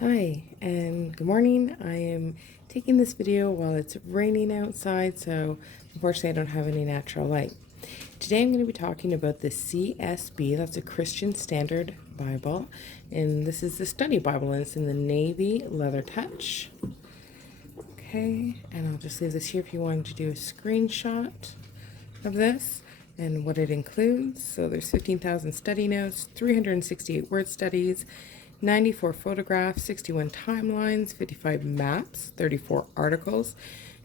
Hi and good morning. I am taking this video while it's raining outside, so unfortunately I don't have any natural light. Today I'm going to be talking about the CSB, that's a Christian Standard Bible, and this is the study Bible, and it's in the navy Leathertouch. Okay, and I'll just leave this here if you wanted to do a screenshot of this and what it includes. So there's 15,000 study notes, 368 word studies, 94 photographs, 61 timelines, 55 maps, 34 articles,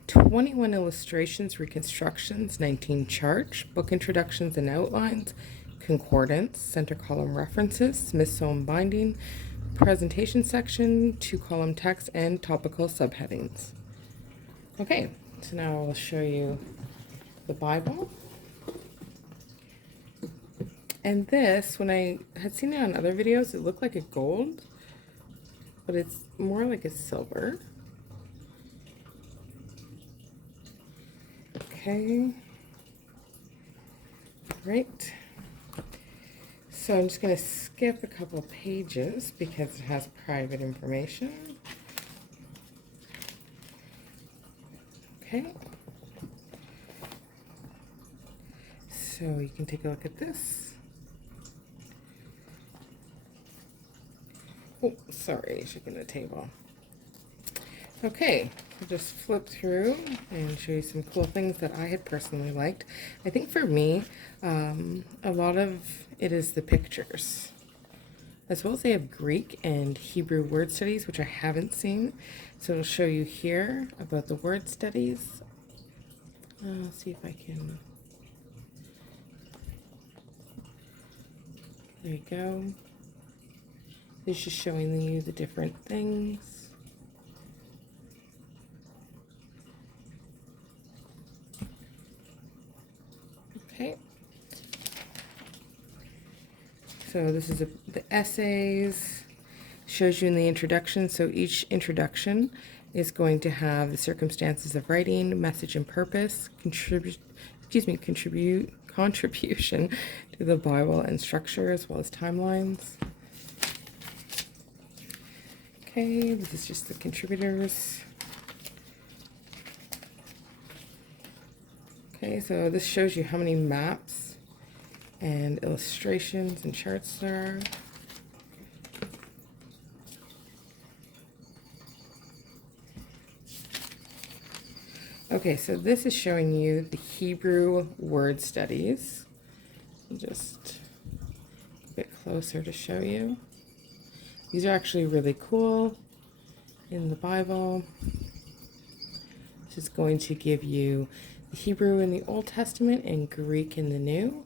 21 illustrations, reconstructions, 19 charts, book introductions and outlines, concordance, center column references, Smithsonian binding, presentation section, 2-column text, and topical subheadings. Okay, so now I'll show you the Bible. And this, when I had seen it on other videos, it looked like a gold, but it's more like a silver. Okay. Right. So I'm just going to skip a couple pages because it has private information. Okay. So you can take a look at this. Oh, sorry, shaking the table. Okay, I'll just flip through and show you some cool things that I had personally liked. I think for me, a lot of it is the pictures. As well as they have Greek and Hebrew word studies, which I haven't seen. So it'll show you here about the word studies. I'll see if I can. There you go. It's just showing you the different things. Okay. So this is the essays. Shows you in the introduction. So each introduction is going to have the circumstances of writing, message and purpose, contribution to the Bible and structure, as well as timelines. Okay, this is just the contributors. Okay, so this shows you how many maps and illustrations and charts there are. Okay, so this is showing you the Hebrew word studies. I'll just a bit closer to show you. These are actually really cool in the Bible. This is going to give you the Hebrew in the Old Testament and Greek in the New.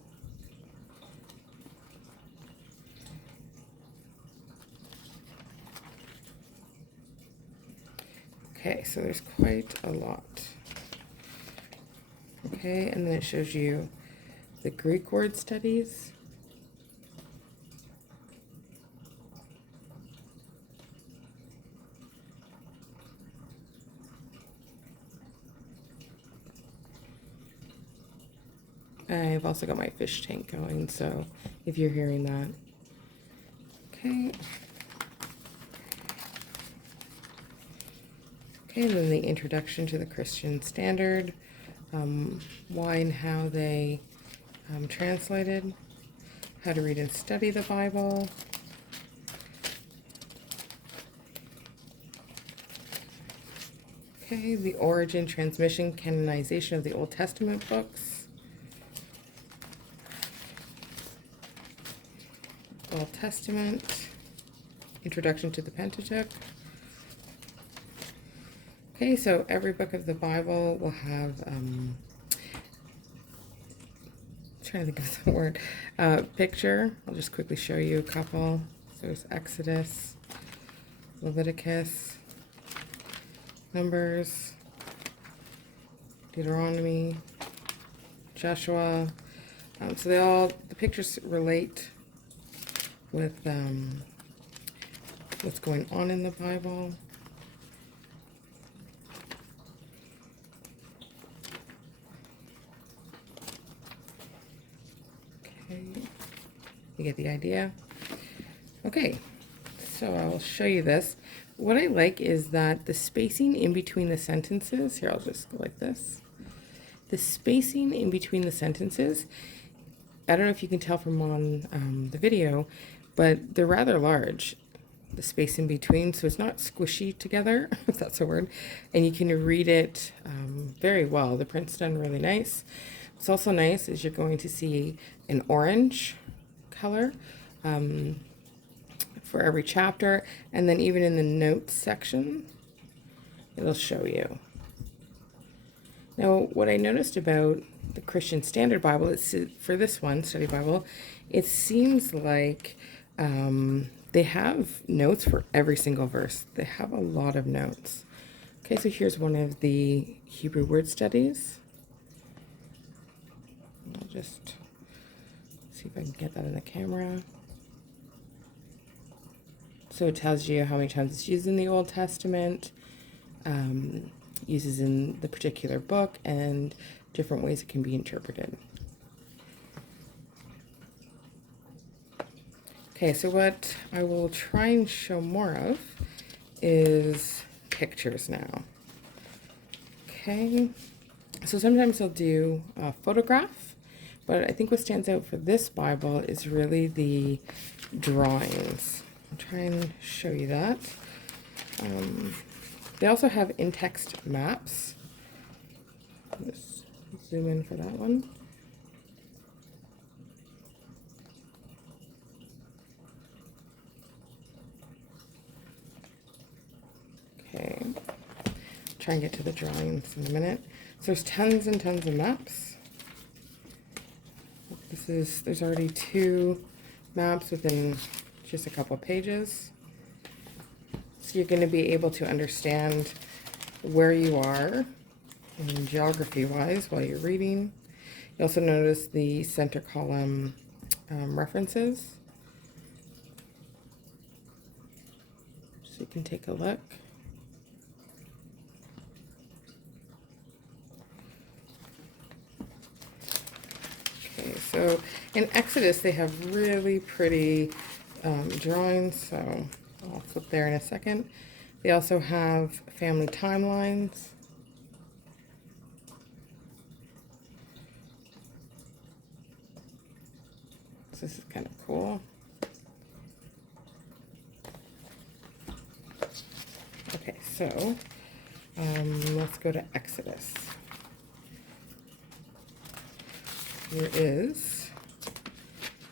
Okay, so there's quite a lot. Okay, and then it shows you the Greek word studies. I've also got my fish tank going, so if you're hearing that. Okay. Okay, and then the introduction to the Christian Standard, why and how they translated, how to read and study the Bible. Okay, the origin, transmission, canonization of the Old Testament books. Old Testament, introduction to the Pentateuch. Okay, so every book of the Bible will have, trying to think of the word, picture. I'll just quickly show you a couple. So there's Exodus, Leviticus, Numbers, Deuteronomy, Joshua. So the pictures relate with what's going on in the Bible. Okay, you get the idea. Okay, So I'll show you this. What I like is that the spacing in between the sentences, here I'll just go like this. The spacing in between the sentences, I don't know if you can tell from on the video, but they're rather large, the space in between, so it's not squishy together, if that's a word, and you can read it very well. The print's done really nice. What's also nice is you're going to see an orange color for every chapter, and then even in the notes section, it'll show you. Now, what I noticed about the Christian Standard Bible is for this one, Study Bible, it seems like they have notes for every single verse. They have a lot of notes. Okay, so here's one of the Hebrew word studies. I'll just see if I can get that in the camera. So it tells you how many times it's used in the Old Testament, uses in the particular book, and different ways it can be interpreted. Okay, so what I will try and show more of is pictures now. Okay, so sometimes I'll do a photograph, but I think what stands out for this Bible is really the drawings. I'll try and show you that. They also have in-text maps. Just zoom in for that one. Okay, try and get to the drawings in a minute. So there's tons and tons of maps. There's already 2 maps within just a couple pages. So you're going to be able to understand where you are in geography-wise while you're reading. You also notice the center column references. So you can take a look. Okay, so in Exodus they have really pretty drawings, so I'll flip there in a second. They also have family timelines. So this is kind of cool. Okay, so let's go to Exodus. Here is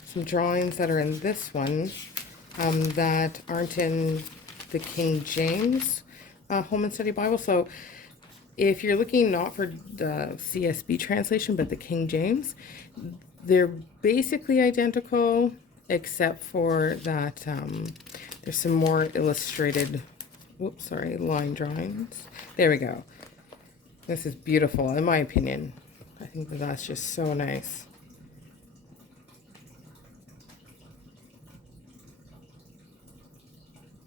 some drawings that are in this one that aren't in the King James Holman Study Bible. So if you're looking not for the CSB translation, but the King James, they're basically identical, except for that there's some more illustrated, line drawings. There we go. This is beautiful, in my opinion. I think that that's just so nice.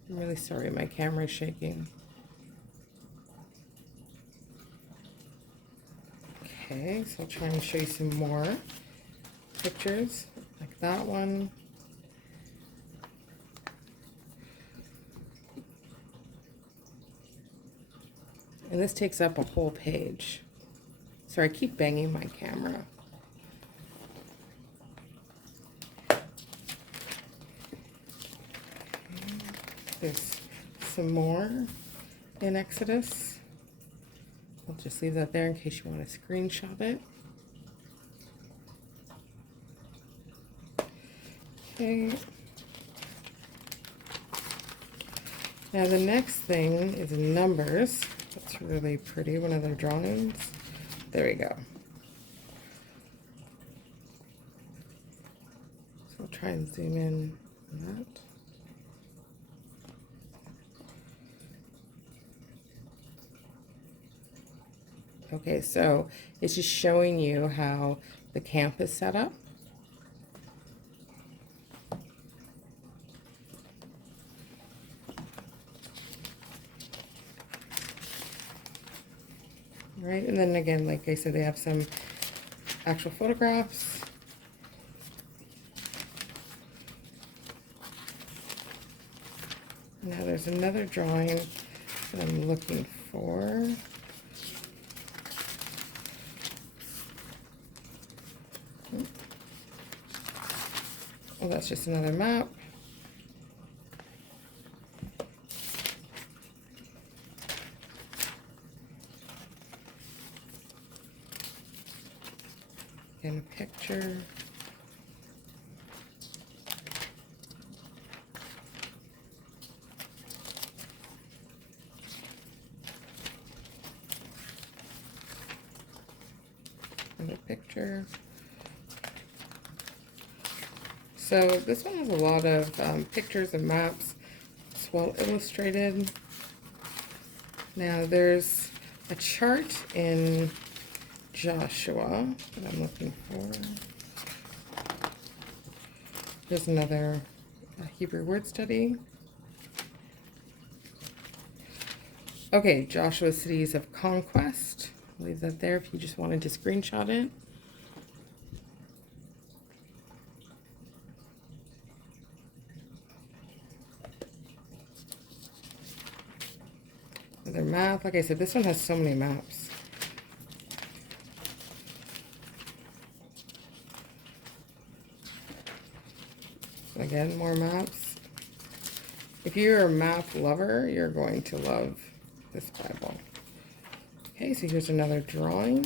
I'm really sorry, my camera's shaking. Okay, so I'll try and show you some more pictures, like that one. And this takes up a whole page. Sorry, I keep banging my camera. There's some more in Exodus. I'll just leave that there in case you want to screenshot it. Okay. Now the next thing is Numbers. That's really pretty, one of their drawings. There we go. So I'll try and zoom in on that. Okay, so it's just showing you how the camp is set up. Right, and then again, like I said, they have some actual photographs. Now there's another drawing that I'm looking for. Well, that's just another map. And a picture. And a picture. So this one has a lot of pictures and maps. It's well illustrated. Now there's a chart in Joshua that I'm looking for. There's another Hebrew word study. Okay, Joshua's cities of conquest. I'll leave that there if you just wanted to screenshot it. Another map. Like I said, this one has so many maps. So again, more maps. If you're a map lover, you're going to love this Bible. Okay, so here's another drawing.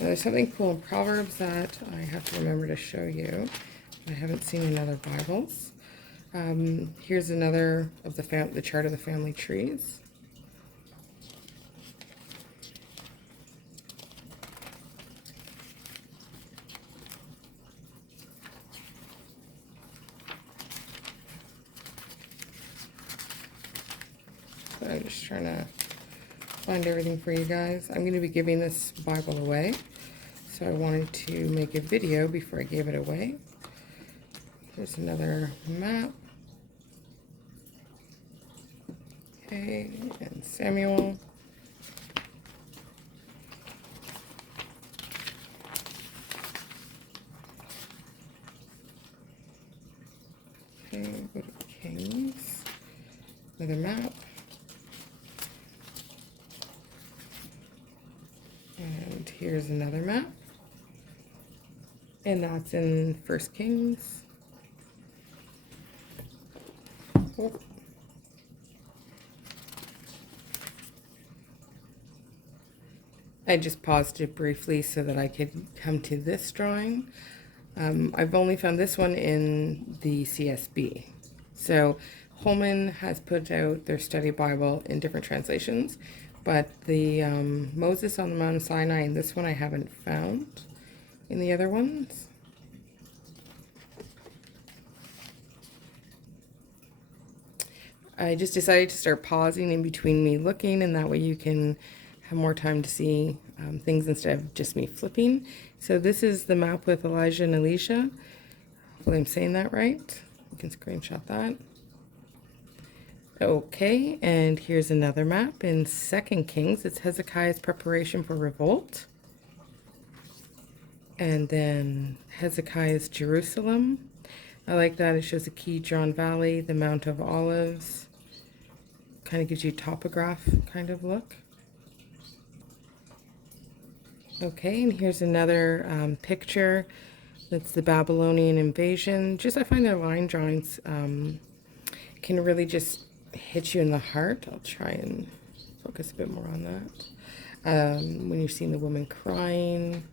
Now, there's something cool in Proverbs that I have to remember to show you. I haven't seen in other Bibles. Here's another of the chart of the family trees. So I'm just trying to find everything for you guys. I'm going to be giving this Bible away, so I wanted to make a video before I gave it away. There's another map. Okay, and Samuel. Okay, go to Kings. Another map. And here's another map. And that's in 1 Kings. Oh. I just paused it briefly so that I could come to this drawing. I've only found this one in the CSB. So Holman has put out their study Bible in different translations, but the Moses on the Mount Sinai and this one I haven't found in the other ones. I just decided to start pausing in between me looking, and that way you can have more time to see things instead of just me flipping. So this is the map with Elijah and Elisha. Hopefully I'm saying that right. You can screenshot that. Okay, and here's another map in 2 Kings. It's Hezekiah's preparation for revolt. And then Hezekiah's Jerusalem. I like that. It shows the Kidron Valley, the Mount of Olives. Kind of gives you topograph kind of look. Okay, and here's another picture. That's the Babylonian invasion. Just I find their line drawings can really just hit you in the heart. I'll try and focus a bit more on that. When you're seeing the woman crying,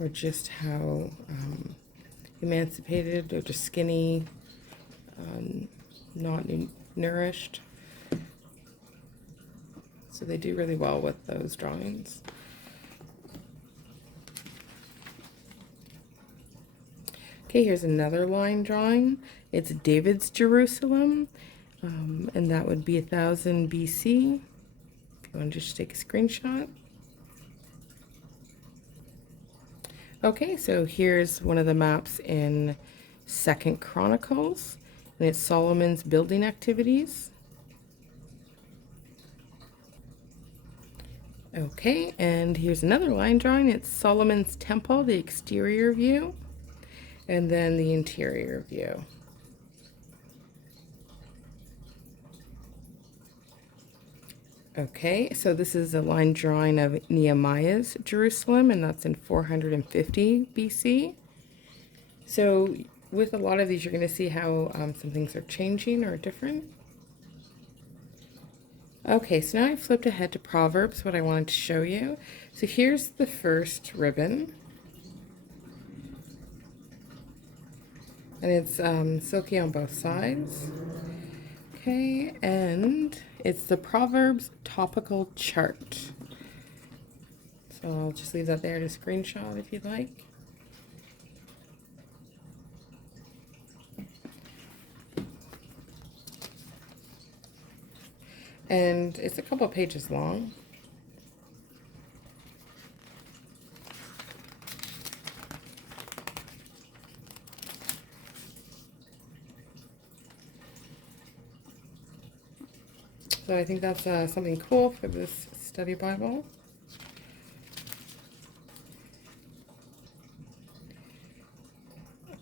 or just how emancipated or just skinny, not nourished. So they do really well with those drawings. Okay, here's another line drawing. It's David's Jerusalem, and that would be 1000 BC. If you want to just take a screenshot. Okay, so here's one of the maps in 2 Chronicles, and it's Solomon's building activities. Okay, and here's another line drawing. It's Solomon's Temple, the exterior view, and then the interior view. Okay, so this is a line drawing of Nehemiah's Jerusalem, and that's in 450 BC. So with a lot of these, you're going to see how some things are changing or different. Okay, so now I flipped ahead to Proverbs, what I wanted to show you. So here's the first ribbon. And it's silky on both sides. Okay, and it's the Proverbs topical chart. So I'll just leave that there to screenshot if you'd like. And it's a couple pages long. So I think that's something cool for this study Bible.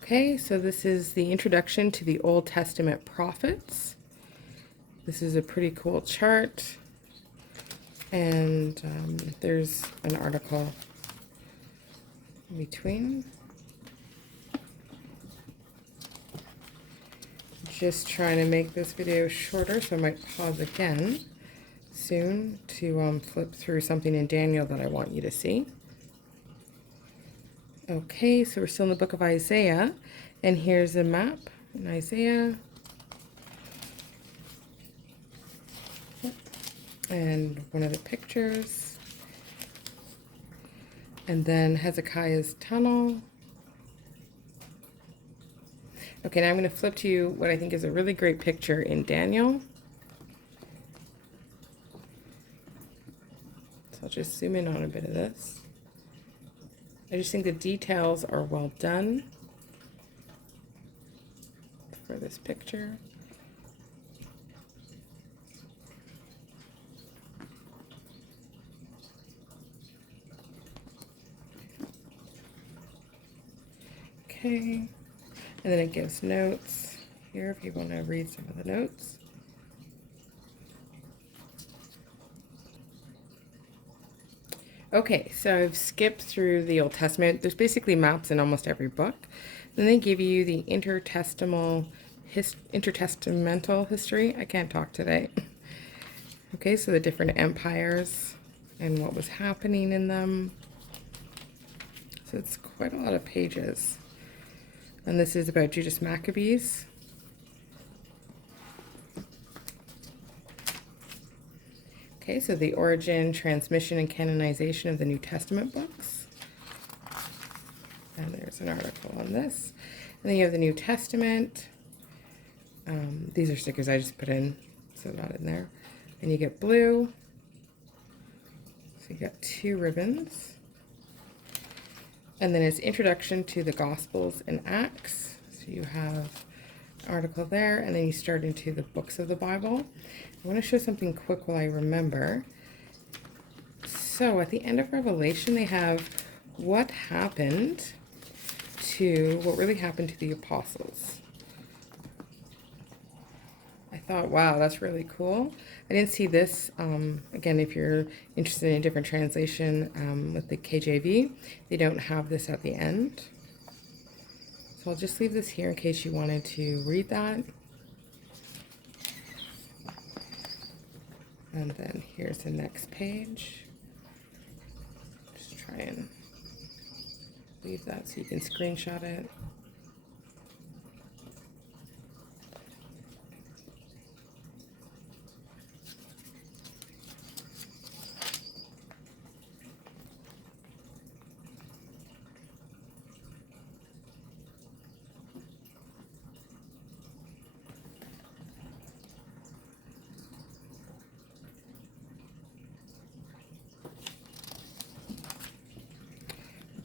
Okay, so this is the introduction to the Old Testament prophets. This is a pretty cool chart, and there's an article in between. Just trying to make this video shorter, so I might pause again soon to flip through something in Daniel that I want you to see. Okay, so we're still in the book of Isaiah, and here's a map in Isaiah. And one of the pictures. And then Hezekiah's tunnel. Okay, now I'm going to flip to you what I think is a really great picture in Daniel. So I'll just zoom in on a bit of this. I just think the details are well done for this picture. Okay, and then it gives notes here if you want to read some of the notes. Okay, so I've skipped through the Old Testament. There's basically maps in almost every book. Then they give you the intertestamental history. I can't talk today. Okay, so the different empires and what was happening in them. So it's quite a lot of pages. And this is about Judas Maccabees. Okay, so the origin, transmission, and canonization of the New Testament books. And there's an article on this. And then you have the New Testament. These are stickers I just put in, so not in there. And you get blue. So you got 2 ribbons. And then it's Introduction to the Gospels and Acts. So you have an article there, and then you start into the books of the Bible. I want to show something quick while I remember. So at the end of Revelation, they have what really happened to the apostles. I thought, wow, that's really cool. I didn't see this. Again, if you're interested in a different translation with the KJV, they don't have this at the end. So I'll just leave this here in case you wanted to read that. And then here's the next page. Just try and leave that so you can screenshot it.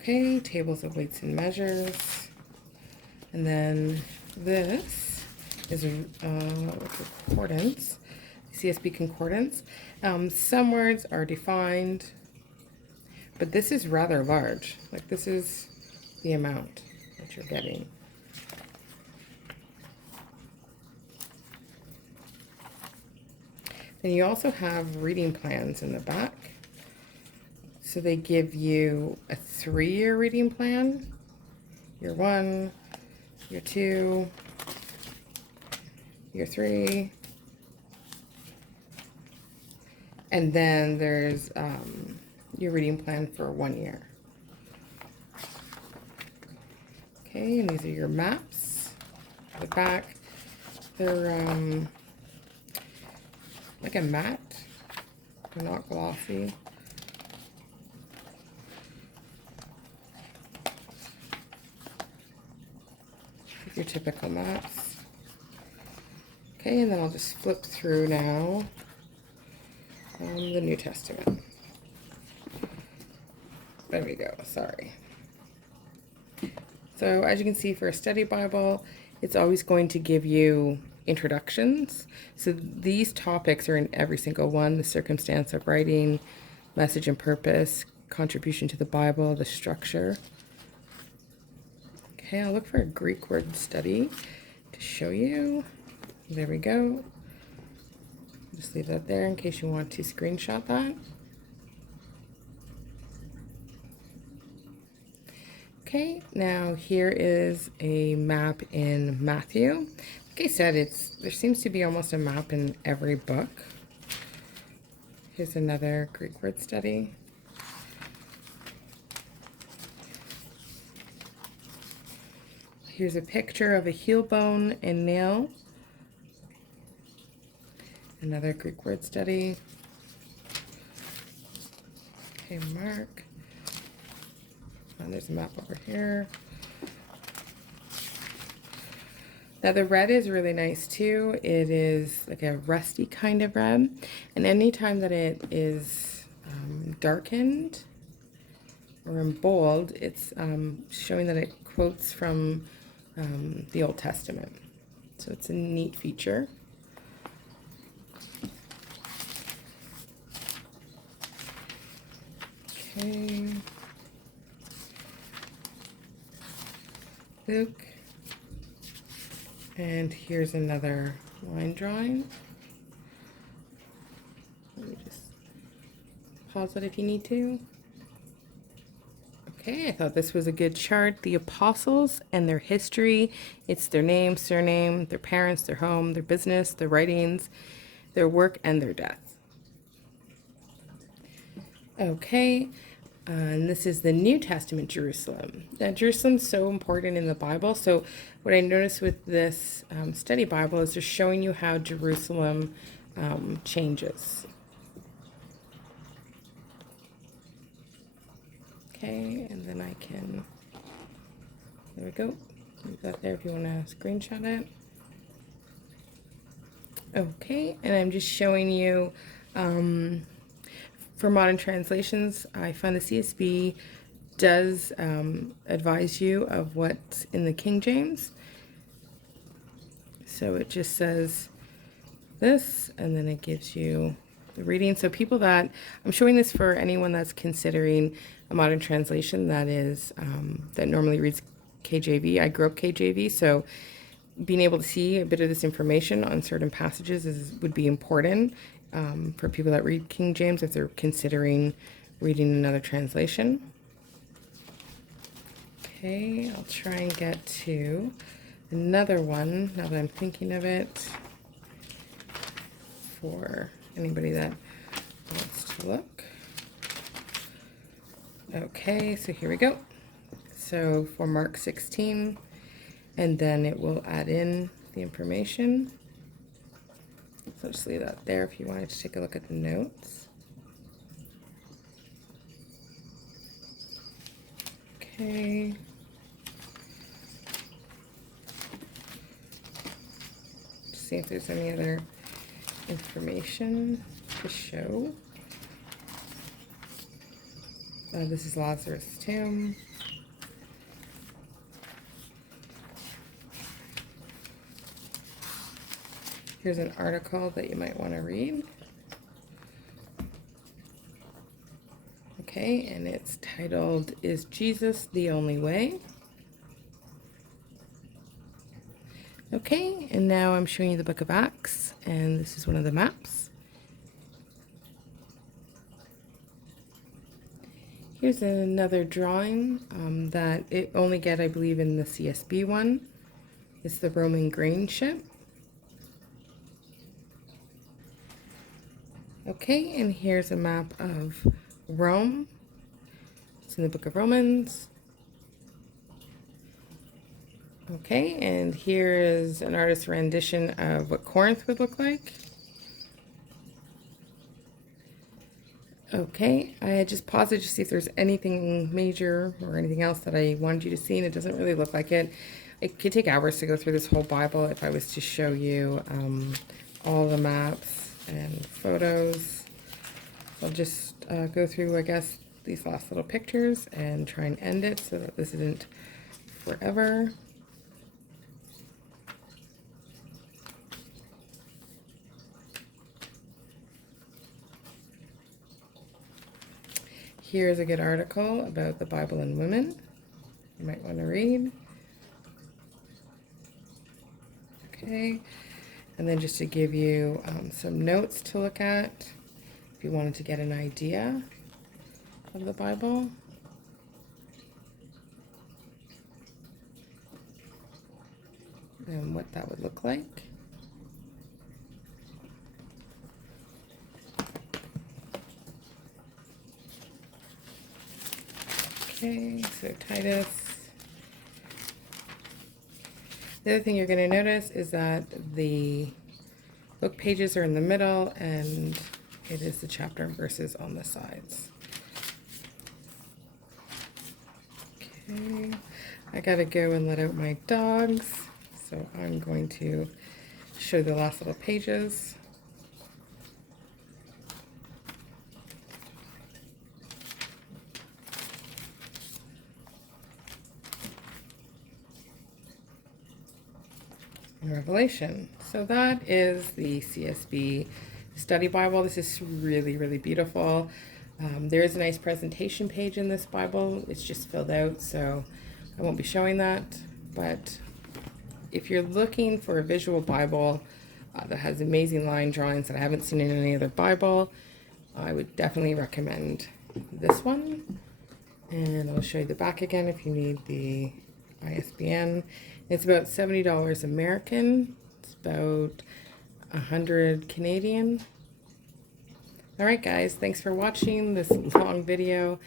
Okay, tables of weights and measures. And then this is a concordance, CSB concordance. Some words are defined, But this is rather large. Like, this is the amount that you're getting. Then you also have reading plans in the back. So they give you a 3-year reading plan. Year 1, year 2, year 3. And then there's your reading plan for 1 year. Okay, and these are your maps. The back, they're like a matte. They're not glossy. Your typical maps. Okay, and then I'll just flip through now the New Testament. There we go, sorry. So as you can see, for a study Bible, it's always going to give you introductions. So these topics are in every single one: the circumstance of writing, message and purpose, contribution to the Bible, the structure. Okay, I'll look for a Greek word study to show you. There we go. Just leave that there in case you want to screenshot that. Okay, now here is a map in Matthew. Like I said, there seems to be almost a map in every book. Here's another Greek word study. Here's a picture of a heel bone and nail. Another Greek word study. Okay, Mark. And there's a map over here. Now the red is really nice too. It is like a rusty kind of red. And anytime that it is darkened or in bold, it's showing that it quotes from the Old Testament. So it's a neat feature. Okay. Luke. And here's another line drawing. Let me just pause it if you need to. Okay, I thought this was a good chart. The apostles and their history. It's their name, surname, their parents, their home, their business, their writings, their work, and their death. Okay, and this is the New Testament Jerusalem. Now, Jerusalem's so important in the Bible. So what I noticed with this study Bible is they're showing you how Jerusalem changes. Okay, and then I can, there we go. Leave that there if you want to screenshot it. Okay, and I'm just showing you, for modern translations, I find the CSB does advise you of what's in the King James. So it just says this, and then it gives you the reading. So people that, I'm showing this for anyone that's considering a modern translation that is, that normally reads KJV. I grew up KJV, so being able to see a bit of this information on certain passages would be important for people that read King James if they're considering reading another translation. Okay, I'll try and get to another one now that I'm thinking of it for anybody that wants to look. Okay, so here we go. So for Mark 16, and then it will add in the information. So just leave that there if you wanted to take a look at the notes. Okay. Just see if there's any other information to show. This is Lazarus' tomb. Here's an article that you might want to read. Okay, Okay, and it's titled, Is Jesus the Only Way? Okay, and now I'm showing you the Book of Acts, and this is one of the maps. Here's another drawing that it only get, I believe, in the CSB one. It's the Roman grain ship. Okay, and here's a map of Rome. It's in the Book of Romans. Okay, and here is an artist's rendition of what Corinth would look like. Okay, I just paused it to see if there's anything major or anything else that I wanted you to see, and it doesn't really look like it. It could take hours to go through this whole Bible if I was to show you all the maps and photos. I'll just go through, I guess, these last little pictures and try and end it so that this isn't forever. Here's a good article about the Bible and women you might want to read. Okay, and then just to give you some notes to look at if you wanted to get an idea of the Bible. And what that would look like. Okay, so Titus. The other thing you're going to notice is that the book pages are in the middle and it is the chapter and verses on the sides. Okay, I gotta go and let out my dogs, so I'm going to show the last little pages. Revelation. So that is the CSB Study Bible. This is really, really beautiful. There is a nice presentation page in this Bible. It's just filled out, so I won't be showing that. But if you're looking for a visual Bible that has amazing line drawings that I haven't seen in any other Bible, I would definitely recommend this one. And I'll show you the back again if you need the ISBN. It's about $70 American. It's about 100 Canadian. All right, guys, thanks for watching this long video.